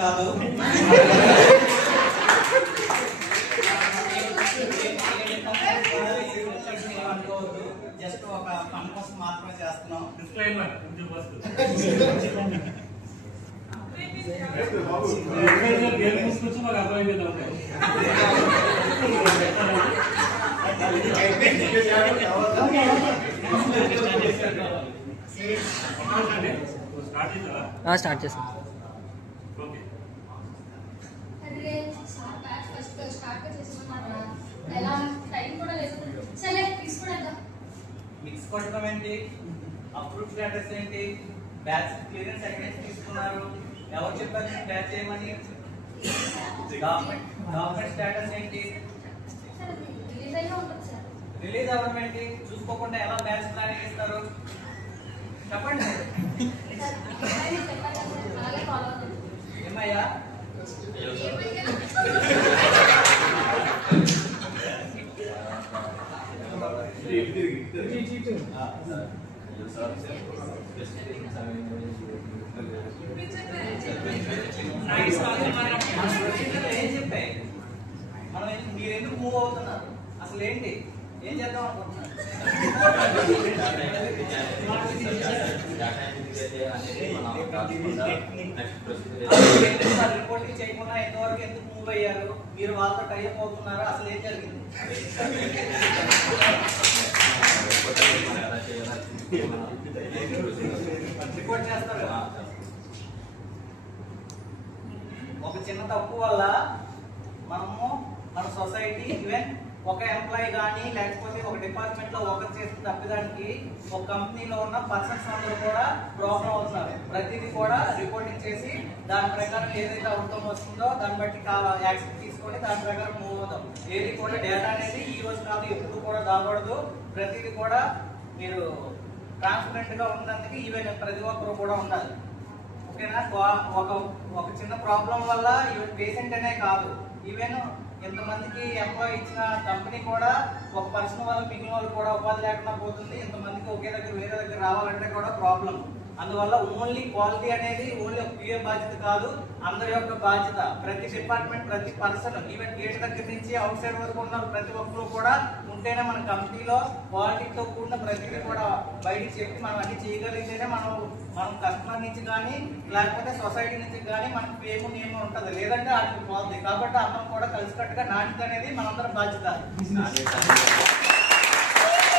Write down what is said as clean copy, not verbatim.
కాదు. జస్ట్ ఒక పని కోసం మాత్రమే చేస్తున్నాం. స్టార్ట్ చేసాం. మిక్స్ కొట్టడం ఏంటి, అప్రూవ్ స్టేటస్ ఏంటి, బ్యాచ్ క్లియరెన్స్ ఎక్కడి నుంచి తీసుకున్నారు, ఎవరు చెప్పారు బ్యాచ్ చేయమని, డాక్యుమెంట్ స్టేటస్ ఏంటి, రిలీజ్ అవ్వడం ఏంటి, చూసుకోకుండా ఎలా బ్యాచ్ ప్లానింగ్ ఇస్తారు చెప్పండి. ఏమయ్యా ఏం చెప్పాయి, మనం మీరు ఎందుకు మూవ్ అవుతున్నారు, అసలు ఏంటి, ఏం చేద్దాం అనుకుంటున్నారు, రిపోర్టింగ్ చేయకుండా ఎంతవరకు ఎందుకు మూవ్ అయ్యారు, మీరు వాళ్ళతో టైప్ అవుతున్నారు, అసలు ఏం జరిగింది, రిపోర్ట్ చేస్తారు కదా. ఒక చిన్న తప్పు వల్ల మనము మన సొసైటీ ఈవెన్ ఒక ఎంప్లాయీ కానీ లేకపోతే ఒక డిపార్ట్మెంట్ లో వర్క్ చేసిన తప్పిదానికి ఒక కంపెనీలో ఉన్న పర్సన్స్ అందరూ కూడా ప్రాబ్లం అవుతున్నారు. ప్రతిదీ కూడా రిపోర్టింగ్ చేసి దాని ప్రకారం ఏదైతే అవుతాం వస్తుందో దాన్ని బట్టి యాక్షన్ తీసుకొని దాని ప్రకారం మూవ్ అవుతాం. ఏది కూడా డేటా అనేది ఈ రోజు కాదు ఎప్పుడు కూడా దాగకూడదు. ప్రతిదీ కూడా మీరు ట్రాన్స్పరెంట్ గా ఉన్నందుకు ఈవెన్ ప్రతి ఒక్కరు కూడా ఉండాలి. ఓకేనా? ఒక చిన్న ప్రాబ్లం వల్ల ఈవెన్ పేషెంట్ అనే కాదు, ఈవెన్ ఎంతమందికి ఎంప్లాయీ ఇచ్చిన కంపెనీ కూడా ఒక పర్సన్ వల్ల మిగిలిన వాళ్ళు కూడా ఉపాధి లేకుండా పోతుంది. ఎంతమందికి ఒకే దగ్గర వేరే దగ్గర రావాలంటే కూడా ప్రాబ్లం. అందువల్ల ఓన్లీ క్వాలిటీ అనేది ఓన్లీ ఒక పిఏ బాధ్యత కాదు, అందరి యొక్క బాధ్యత. ప్రతి డిపార్ట్మెంట్, ప్రతి పర్సన్, ఈవెన్ గేట్ దగ్గర నుంచి అవుట్ సైడ్ వరకు ఉన్న ప్రతి ఒక్కరు కూడా ఉంటేనే మన కంపెనీలో క్వాలిటీతో కూడిన ప్రతిదీ కూడా బయటికి చెప్పి మనం అన్ని చేయగలిగితేనే మనం కస్టమర్ నుంచి కానీ లేకపోతే సొసైటీ నుంచి కానీ మనకు పేము నియమం ఉంటుంది, లేదంటే అది పోతుంది. కాబట్టి అందరం కూడా కలిసికట్టుగా నాణ్యత అనేది మనందరం బాధ్యత.